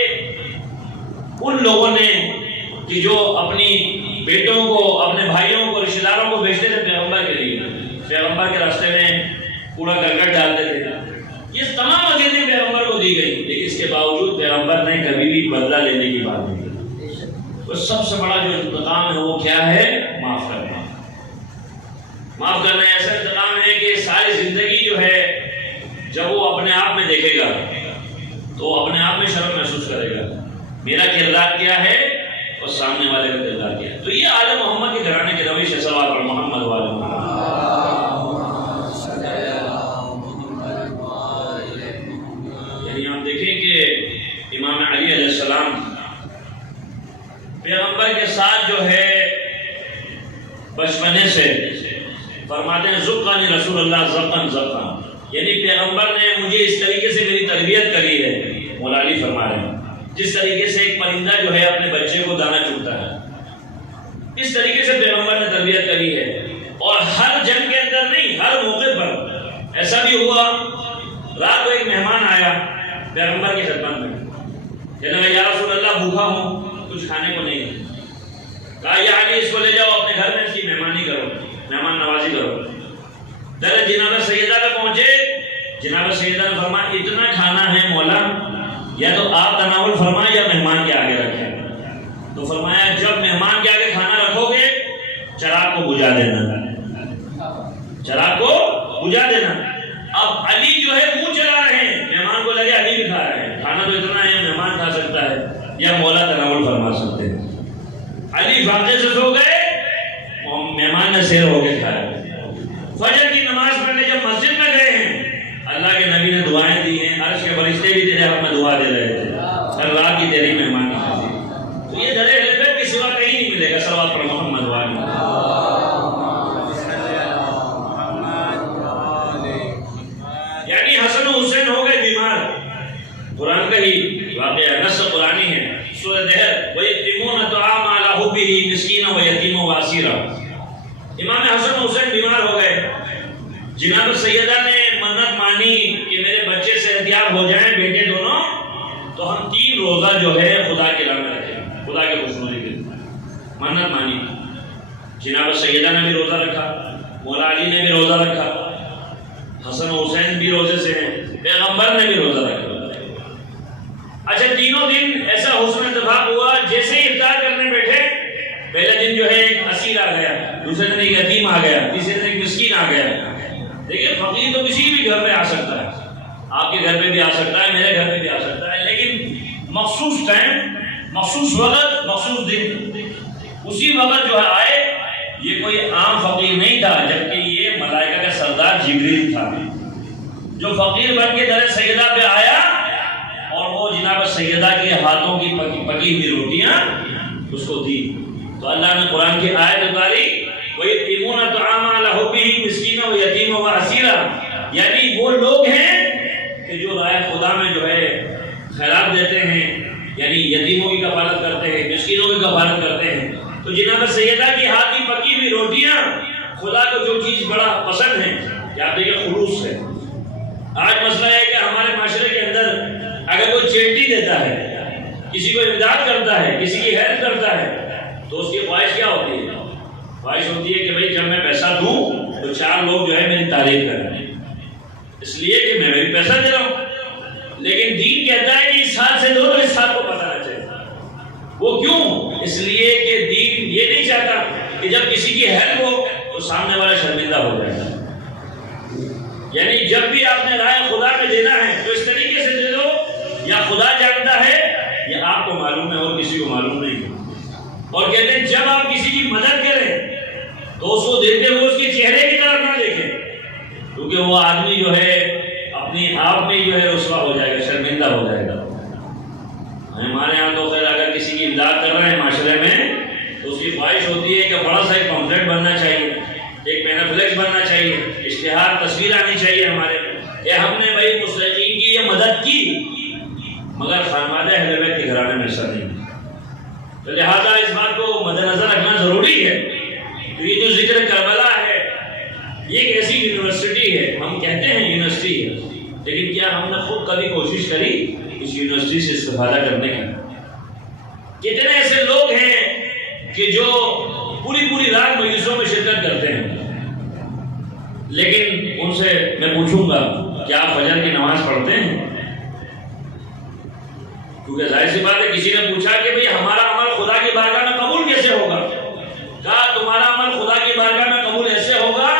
ان لوگوں نے کہ جو اپنی بیٹوں کو، اپنے بھائیوں کو، رشتہ داروں کو بھیجتے تھے پیغمبر کے لیے، پیغمبر کے راستے میں پورا کرکٹ ڈالتے تھے، یہ تمام وصیتیں پیغمبر کو دی گئی، لیکن اس کے باوجود پیغمبر نے کبھی بھی بدلہ لینے کی بات نہیں کی۔ تو سب سے بڑا جو انتقام ہے وہ کیا ہے؟ معاف کرنا۔ معاف کرنا ایسا انتقام ہے کہ ساری زندگی جو ہے جب وہ اپنے آپ میں دیکھے گا تو اپنے آپ میں شرم محسوس کرے گا، میرا کردار کیا ہے اور سامنے والے کا کردار کیا ہے۔ تو یہ آل محمد کے گھرانے کی روش ہے، سوال پر محمد والے یعنی آپ دیکھیں کہ امام علی علیہ السلام پیغمبر کے ساتھ جو ہے بچپنے سے فرماتے ہیں زقانی رسول اللہ زقن زقن، یعنی پیغمبر نے مجھے اس طریقے سے میری تربیت کری ہے۔ مولا علی فرما رہے ہیں جس طریقے سے ایک پرندہ جو ہے اپنے بچے کو دانا چگتا ہے، اس طریقے سے پیغمبر نے تربیت کری ہے۔ اور ہر جنگ کے اندر نہیں، ہر موقع پر ایسا بھی ہوا، رات کو ایک مہمان آیا پیغمبر کی خدمت میں، کہنے لگا یا رسول اللہ بھوکا ہوں، کچھ کھانے کو نہیں۔ کہا یا علی اس کو لے جاؤ اپنے گھر میں، اس کی مہمانی کرو، مہمان نوازی کرو۔ در جناب سیدہ پہ پہنچے، جناب سیدہ نے فرمایا اتنا کھانا ہے مولا، یا تو آپ تناول فرمائیں یا مہمان کے آگے رکھیں۔ تو فرمایا جب مہمان کے آگے کھانا رکھو گے چراغ کو بجھا دینا، چراغ کو بجھا دینا۔ اب علی جو ہے منہ چلا رہے ہیں، مہمان کو لگے علی بھی کھا رہے ہیں، کھانا تو اتنا ہے مہمان کھا سکتا ہے یا مولا تناول فرما سکتے ہیں۔ علی فاقے سے سو گئے، مہمان نے سیر ہو کے کھایا۔ فجر کی نماز پڑھنے جب مسجد میں گئے ہیں، اللہ کے نبی نے دعائیں دی ہیں، عرش کے فرشتے بھی تیرے حق میں دعا دے رہے تھے، ہر رات کی تیری مہمان نوازی۔ تو یہ در حلفت کے سوا کہیں نہیں ملے گا، صلوات پر محمد والی۔ یعنی حسن و حسین ہو گئے بیمار، قرآن کا ہی واقعہ، نص قرآنی ہے، سورۃ دہر وَيُطْعِمُونَ الطَّعَامَ عَلَىٰ حُبِّهِ مِسْكِینًا وَیتیمًا وَاسِیرًا۔ امام حسن و حسین بیمار ہو گئے، جناب سیدہ نے منت مانی کہ میرے بچے سے احتیاط ہو جائیں، بیٹے دونوں، تو ہم 3 روزہ جو ہے خدا کے راہ میں رکھیں، خدا کے خوشنودی کے لیے منت مانی۔ جناب سیدہ نے بھی روزہ رکھا، مولا علی نے بھی روزہ رکھا، حسن و حسین بھی روزے سے ہیں، پیغمبر نے بھی روزہ رکھا۔ اچھا تینوں دن ایسا حسن اتفاق ہوا، جیسے ہی افطار کرنے بیٹھے، پہلے دن جو ہے ایک اسیر آ گیا، دوسرے دن ایک یتیم آ گیا، تیسرے دن ایک مسکین آ گیا۔ دیکھیے فقیر تو کسی بھی گھر میں آ سکتا ہے، آپ کے گھر پہ بھی آ سکتا ہے، میرے گھر پہ بھی آ سکتا ہے، لیکن مخصوص ٹائم، مخصوص وقت، مخصوص دن، اسی وقت جو ہے آئے۔ یہ کوئی عام فقیر نہیں تھا، جبکہ یہ ملائکہ کا سردار جبریل تھا، جو فقیر بن کے در سیدہ پہ آیا اور وہ جناب سیدہ کے ہاتھوں کی پکی ہوئی روٹیاں اس کو دی۔ تو اللہ نے قرآن کی آیت اتاری وَيُطْعِمُونَ الطَّعَامَ عَلَىٰ حُبِّهِ مِسْكِینًا وَیتیمًا وَاسِیرًا، یعنی وہ لوگ ہیں کہ جو رائے خدا میں جو ہے خیرات دیتے ہیں، یعنی یتیموں کی کفالت کرتے ہیں، مسکینوں کی کفالت کرتے ہیں۔ تو جناب سیدہ کی ہاتھ کی پکی ہوئی روٹیاں خدا کو جو چیز بڑا پسند ہے، یا دیکھیں خلوص ہے۔ آج مسئلہ ہے کہ ہمارے معاشرے کے اندر اگر کوئی چیٹی دیتا ہے، کسی کو امداد کرتا ہے، کسی کی ہیلپ کرتا ہے، تو اس کی خواہش کیا ہوتی ہے؟ خواہش ہوتی ہے کہ بھئی جب میں پیسہ دوں تو 4 لوگ جو ہے میری تعریف کریں، اس لیے کہ میں بھی پیسہ دے رہا ہوں۔ لیکن دین کہتا ہے کہ اس ہاتھ سے دو تو اس ہاتھ کو پتہ نہ چلے۔ وہ کیوں؟ اس لیے کہ دین یہ نہیں چاہتا کہ جب کسی کی ہیلپ ہو تو سامنے والا شرمندہ ہو جائے گا. یعنی جب بھی آپ نے رائے خدا میں دینا ہے تو اس طریقے سے دے دو یا خدا جانتا ہے یا آپ کو معلوم ہے اور کسی کو معلوم نہیں ہے. اور کہتے ہیں جب آپ کسی کی مدد کریں تو اس کو دیکھتے ہوئے اس کے چہرے کی طرف نہ دیکھیں, کیونکہ وہ آدمی جو ہے اپنی آپ میں جو ہے رسوا ہو جائے گا, شرمندہ ہو جائے گا. ہمارے یہاں تو خیر اگر کسی کی امداد کر رہے ہیں معاشرے میں تو اس کی خواہش ہوتی ہے کہ بڑا سا ایک پمفلیٹ بننا چاہیے, ایک پینافلیکس بننا چاہیے, اشتہار تصویر آنی چاہیے ہمارے کہ ہم نے بھائی مستحقین کی یہ مدد کی, مگر خانوادہ اہل بیت کے گھرانے میں ایسا نہیں. تو لہٰذا اس بات کو مد نظر رکھنا ضروری ہے. تو یہ جو ذکر کربلا ہے یہ ایک ایسی یونیورسٹی ہے, ہم کہتے ہیں یونیورسٹی ہے, لیکن کیا ہم نے خود کبھی کوشش کری اس یونیورسٹی سے استفادہ کرنے کی؟ کتنے ایسے لوگ ہیں کہ جو پوری رات مجلسوں میں شرکت کرتے ہیں, لیکن ان سے میں پوچھوں گا کیا آپ فجر کی نماز پڑھتے ہیں؟ کیونکہ ظاہر سی بات ہے کسی نے پوچھا کہ بھئی ہمارا عمل خدا کی بارگاہ میں قبول کیسے ہوگا؟ کہا تمہارا عمل خدا کی بارگاہ میں قبول ایسے ہوگا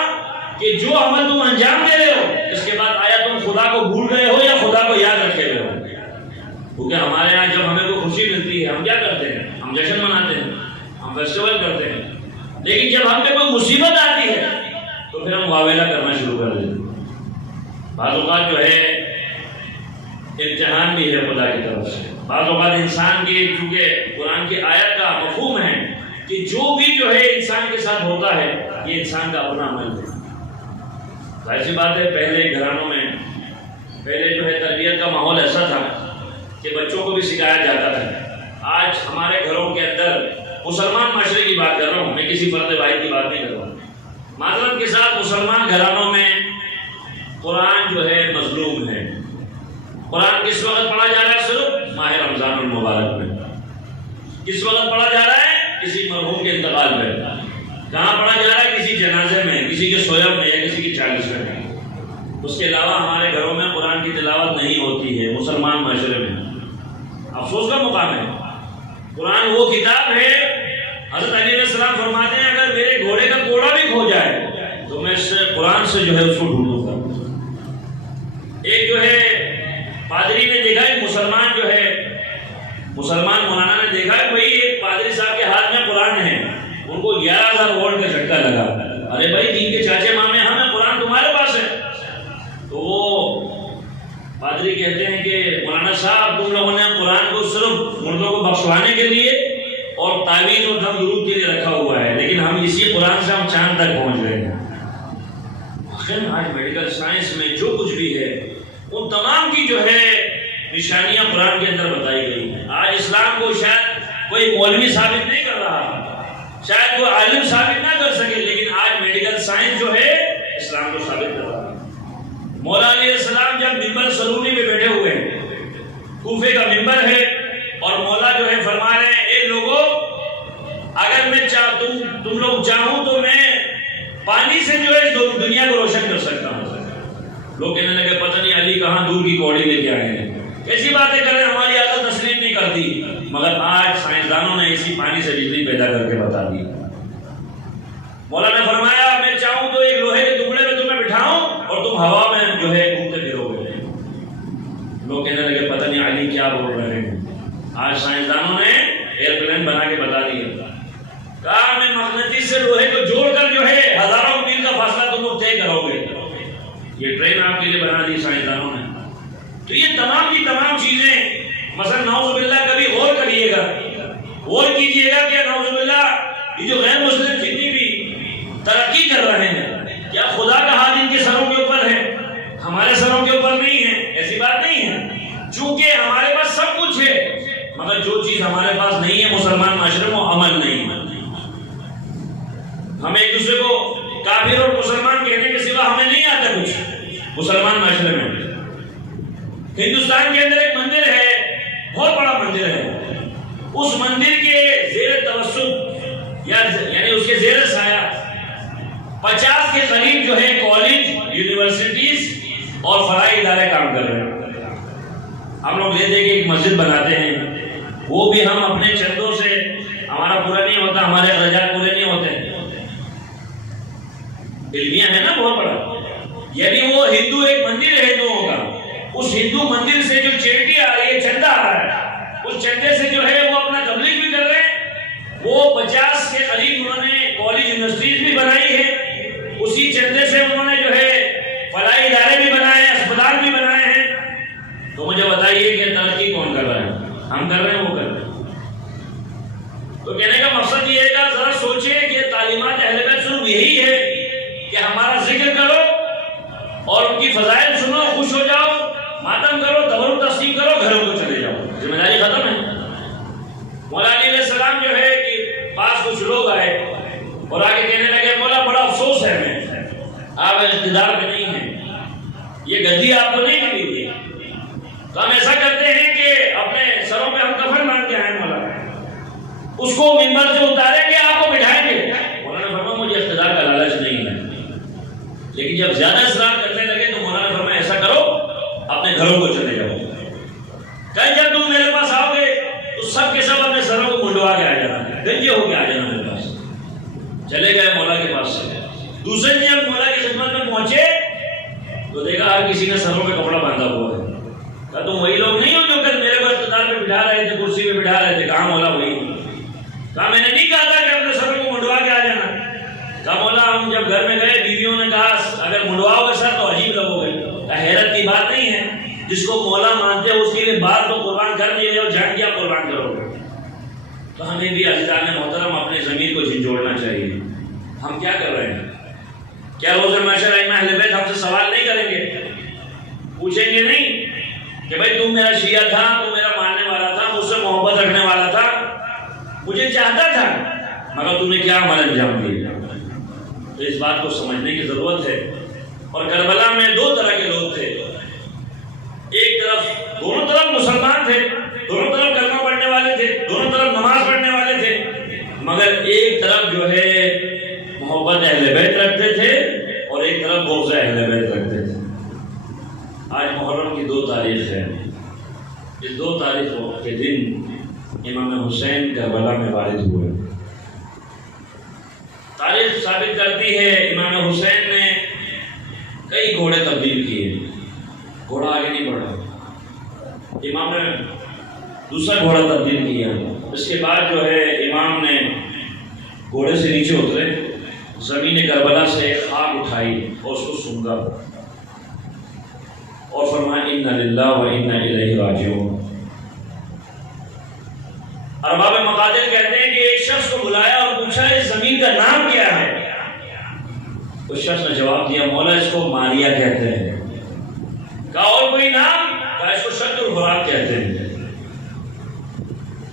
کہ جو عمل تم انجام دے رہے ہو اس کے بعد آیا تم خدا کو بھول رہے ہو یا خدا کو یاد رکھے ہوئے ہو. کیونکہ ہمارے یہاں جب ہمیں کوئی خوشی ملتی ہے ہم کیا کرتے ہیں؟ ہم جشن مناتے ہیں, ہم فیسٹیول کرتے ہیں. لیکن جب ہم پہ کوئی مصیبت آتی ہے تو پھر ہم واویلا کرنا شروع کر دیتے ہیں. بعض اوقات جو ہے امتحان بھی ہے خدا کی طرف سے. بعض اوقات انسان کی, چونکہ قرآن کی آیت کا مفہوم ہے کہ جو بھی جو ہے انسان کے ساتھ ہوتا ہے یہ انسان کا اپنا عمل ہے. ظاہر سی بات ہے پہلے گھرانوں میں پہلے جو ہے تربیت کا ماحول ایسا تھا کہ بچوں کو بھی سکھایا جاتا تھا. آج ہمارے گھروں کے اندر مسلمان معاشرے کی بات کر رہا ہوں, میں کسی فرد واحد کی بات نہیں کر رہا ہوں. معذرت کے ساتھ مسلمان گھرانوں میں قرآن جو ہے مظلوم ہے. قرآن کس وقت پڑھا جا رہا ہے؟ صرف ماہ رمضان المبارک میں. کس وقت پڑھا جا رہا ہے؟ کسی مرحوم کے انتقال میں. کہاں پڑھا جا رہا ہے؟ کسی جنازے میں, کسی کے سویب میں یا کسی کی چالیسویں میں. اس کے علاوہ ہمارے گھروں میں قرآن کی تلاوت نہیں ہوتی ہے مسلمان معاشرے میں. افسوس کا مقام ہے. قرآن وہ کتاب ہے, حضرت علی علیہ السلام فرماتے ہیں اگر میرے گھوڑے کا کوڑا بھی کھو جائے تو میں اس سے قرآن سے جو ہے اس کو ڈھونڈوں گا. ایک جو ہے پادری نے دیکھا, ایک مسلمان جو ہے مسلمان مولانا نے دیکھا کہ بھائی ایک پادری صاحب کے ہاتھ میں قرآن ہے, ان کو 11,000 وولٹ کا جھٹکا لگا. ارے بھائی جن کے چاچے مامے ہمیں قرآن تمہارے پاس ہے. تو وہ پادری کہتے ہیں کہ مولانا صاحب تم لوگوں نے قرآن کو صرف مردوں کو بخشوانے کے لیے اور تعویذ اور دم درود کے لیے رکھا ہوا ہے, لیکن ہم اسی قرآن سے ہم چاند تک پہنچ گئے ہیں. آج میڈیکل سائنس میں جو کچھ بھی ہے ان تمام کی جو ہے نشانیاں قرآن کے اندر بتائی گئی ہیں. آج اسلام کو شاید کوئی مولوی ثابت نہیں کر رہا, شاید کوئی عالم ثابت نہ کر سکے, لیکن آج میڈیکل سائنس جو ہے اسلام کو ثابت کر رہا ہے. مولا علیہ السلام جب ممبر سلونی میں بیٹھے ہوئے ہیں, کوفے کا ممبر ہے, اور مولا جو ہے فرما رہے ہیں اے لوگو اگر میں تم لوگ چاہوں تو میں پانی سے جو ہے دنیا کو روشن کر سکتا ہوں. لوگ کہنے لگے پتہ نہیں علی کہاں دور کی کوڑی لے کے آئے ہیں, ایسی باتیں کر رہے ہیں, ہماری عقل تسلیم نہیں کرتی. مگر آج سائنسدانوں نے اسی پانی سے بجلی پیدا کر کے بتا دی. مولا نے فرمایا میں چاہوں تو ایک لوہے کے ٹکڑے میں تمہیں بٹھاؤں اور تم ہوا میں جو ہے گھومتے پھرو گے. لوگ کہنے لگے پتہ نہیں علی کیا بول رہے ہیں. آج سائنسدانوں نے ایئرپلین بنا کے بتا دیا, کہا میں مغناطیس سے لوہے کو جوڑ کر جو ہے ہزاروں میل کا فاصلہ تم لوگ طے کرو گے. یہ ٹرین آپ کے لیے بنا دی سائنسدانوں نے. تو یہ تمام کی تمام چیزیں مثلا نعوذ باللہ کبھی غور کریے گا, غور کیجئے گا کہ نعوذ باللہ یہ جو غیر مسلم جتنی بھی ترقی کر رہے ہیں کیا خدا کا ہاتھ ان کے سروں کے اوپر ہے؟ ہمارے سروں کے اوپر نہیں ہے. ایسی بات نہیں ہے, چونکہ ہمارے پاس سب کچھ ہے, مگر جو چیز ہمارے پاس نہیں ہے مسلمان معاشرے میں عمل نہیں ہے. ہمیں ایک دوسرے کو کافر اور مسلمان کہنے کے سوا ہمیں نہیں آتا کچھ مسلمان معاشرے میں. ہندوستان کے اندر ایک مندر ہے, بہت بڑا مندر ہے, اس مندر کے زیر توسط یعنی اس کے زیر سایہ 50 کے قریب جو ہے کالج, یونیورسٹیز اور فرائی ادارے کام کر رہے ہیں. ہم لوگ لے دے کے ایک مسجد بناتے ہیں, وہ بھی ہم اپنے چندوں سے, ہمارا پورا نہیں ہوتا, ہمارے اخراجات پورے نہیں ہوتے, علمیہ ہے نا بہت بڑا. یعنی وہ ہندو ایک مندر ہے ہندوؤں کا، اس ہندو مندر سے جو چیریٹی آ رہی ہے، چندہ آ رہا ہے، اس چندے سے جو ہے وہ اپنا تبلیغ بھی کر رہے ہیں. وہ 50 کے قریب انہوں نے کالج یونیورسٹیز بھی بنائی ہے، اسی چندے سے انہوں نے جو ہے فلاحی ادارے بھی بنائے ہیں، اسپتال بھی بنائے ہیں. تو مجھے بتائیے کہ ترقی کون کر رہا ہے؟ ہم کر رہے ہیں، وہ کر رہے ہیں. تو کہنے کا مقصد یہ ہے کہ ذرا سوچیں کہ تعلیمات اہل بیت صرف یہی ہے کہ ہمارا ذکر کرو اور ان کی فضائل سنو، خوش ہو جاؤ، ماتم کرو، تبرک تقسیم کرو، گھروں کو چلے جاؤ، ذمہ داری ختم ہے. مولا علی علیہ السلام جو ہے کہ پاس کچھ لوگ آئے اور آگے کہنے لگے مولا بڑا افسوس ہے ہمیں، آپ اقتدار پہ نہیں ہیں، یہ گدی آپ کو نہیں ملی تھی، تو ہم ایسا کرتے ہیں کہ اپنے سروں پہ ہم کفن باندھ کے آئے مولا، اس کو منبر سے اتاریں گے، آپ کو بٹھائیں گے. مولانا نے فرمایا مجھے اقتدار کا لالچ نہیں ہے. لیکن جب زیادہ اصرار کرنے لگے تو مولانا نے فرمایا ایسا کرو اپنے گھروں کو چلے جاؤ. کہیں جب تم میرے پاس آؤ گے تو سب کے سب اپنے سروں کو منڈوا کے آ جانا، گنجے ہو کے آ جانا میرے پاس. چلے گئے مولا کے پاس سے. دوسرے دن جب مولا کی خدمت میں پہنچے تو دیکھا ہر کسی نے سروں پہ کپڑا باندھا ہوا ہے. کہا تم وہی لوگ نہیں ہو جو کل میرے کو اقتدار پہ بٹھا رہے تھے، کرسی پہ بٹھا رہے تھے؟ کہا مولا وہی. کہا میں نے نہیں کہا تھا کہ اپنے سر کو منڈوا کے آ جانا. کہا مولا ہم جب گھر میں گئے بیویوں نے کہا اگر منڈواؤ گے سر تو عجیب لگو گے. کہا حیرت کی بات نہیں ہے، جس کو مولا مانتے ہیں اس کے لیے بال تو قربان کر دیے اور جان کیا قربان کرو گے. تو ہمیں بھی عزیزان محترم اپنے ضمیر کو جھنجھوڑنا چاہیے. ہم کیا کر رہے ہیں؟ کیا روز محشر ائمہ اہل بیت ہم سے سوال نہیں کریں گے؟ پوچھیں گے نہیں کہ بھائی تم میرا شیعہ تھا، تم میرا ماننے والا تھا، مجھ سے محبت رکھنے والا تھا، مجھے چاہتا تھا، مگر تم نے کیا عمل انجام دیا؟ تو اس بات کو سمجھنے کی ضرورت ہے. اور کربلا میں دو طرح کے لوگ تھے. ایک طرف دونوں طرف مسلمان تھے، دونوں طرف کلمہ پڑھنے والے تھے، دونوں طرف نماز پڑھنے والے تھے، مگر ایک طرف جو ہے محبت اہل بیت رکھتے تھے اور ایک طرف بغض اہل بیت رکھتے تھے. آج محرم کی 2 تاریخ ہے. اس 2 تاریخوں کے دن امام حسین کربلا میں وارد ہوئے. تاریخ ثابت کرتی ہے امام حسین نے کئی گھوڑے تبدیل کیے، گھوڑا آگے نہیں بڑھا. امام نے دوسرا گھوڑا تبدیل کیا. اس کے بعد جو ہے امام نے گھوڑے سے نیچے اترے، زمین کربلا سے خاک اٹھائی اور اس کو سونگا اور فرمایا اِنَّ لِلَّهِ وَإِنَّا إِلَيْهِ رَاجِعُونَ. ارباب مقادیر کہتے ہیں کہ ایک شخص کو بلایا اور پوچھا اس زمین کا نام کیا ہے؟ اس شخص نے جواب دیا مولا اس کو ماریا کہتے ہیں. کہا اور کوئی نام؟ کہا اس کو شد الفرات کہتے ہیں.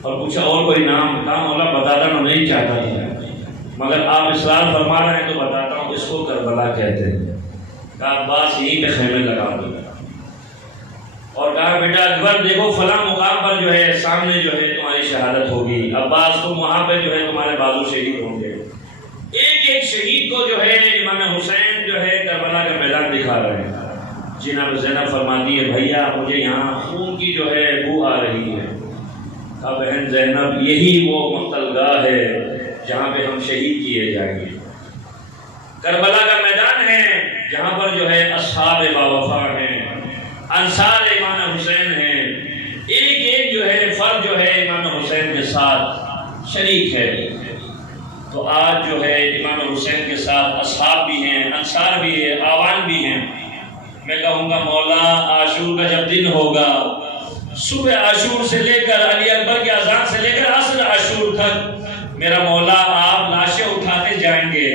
اور پوچھا اور کوئی نام؟ کہا مولا بتاتا میں نہیں چاہتا تھا، مگر آپ اصرار فرما رہے ہیں تو بتاتا ہوں، اس کو کربلا کہتے ہیں. کہا عباس یہیں پہ خیمے لگا دو. اور کہا بیٹا اکبر دیکھو فلاں مقام پر جو ہے سامنے جو ہے تمہاری شہادت ہوگی، عباس تم وہاں پہ جو ہے تمہارے بازو شہید ہوں گے. ایک ایک شہید کو جو ہے امام حسین جو ہے کربلا کا میدان دکھا رہے ہیں. جناب زینب فرماتی ہے بھیا مجھے یہاں خون کی جو ہے بو آ رہی ہے. کہا بہن زینب یہی وہ مقتل گاہ ہے جہاں پہ ہم شہید کیے جائیں گے. کربلا کا میدان ہے جہاں پر جو ہے اصحاب باوفا ہیں، انصار امام حسین ہیں. ایک ایک جو ہے فرد جو ہے امام حسین کے ساتھ شریک ہے. تو آج جو ہے امام حسین کے ساتھ اصحاب بھی ہیں، انصار بھی ہیں، آوان بھی ہیں. میں کہوں گا مولا عاشور کا جب دن ہوگا، صبح عاشور سے لے کر علی اکبر کی اذان سے لے کر عصر عاشور تک میرا مولا آپ لاشیں اٹھاتے جائیں گے.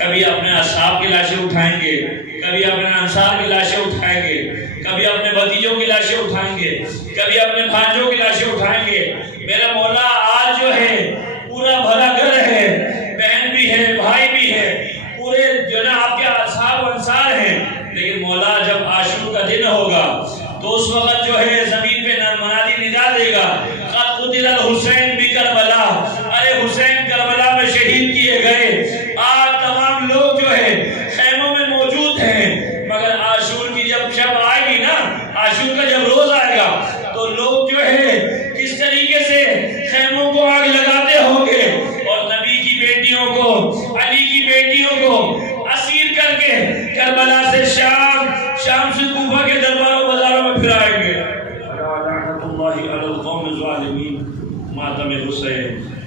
کبھی اپنے اصحاب کی لاشیں اٹھائیں گے، کبھی اپنے انصار کی لاشیں اٹھائیں گے، کبھی اپنے بھتیجوں کی لاشیں اٹھائیں گے، کبھی اپنے بھانجوں کی لاشیں اٹھائیں گے. میرا مولا آج جو ہے پورا بھرا گھر ہے، بہن بھی ہے، بھائی بھی ہے، پورے جو نا آپ کے اصحاب و انصار ہیں. لیکن مولا جب عاشور کا دن ہوگا تو اس وقت جو ہے زمین پہ منادی ندا دے گا قد قتل الحسین بکربلا، ارے حسین کربلا میں شہید کیے گئے. آج تمام لوگ جو ہے خیموں میں موجود ہیں، مگر عاشور کی جب شب آئے گی نا، عاشور کا جب روز آئے گا تو لوگ جو ہے کس طریقے سے خیموں کو آگ لگاتے ہوں گے اور نبی کی بیٹیوں کو، علی کی بیٹیوں کو اسیر کر شام سے کوفہ کے درباروں بازاروں میں پھرائیں گے. لعنت اللہ علی القوم الظالمین. ماتم حسین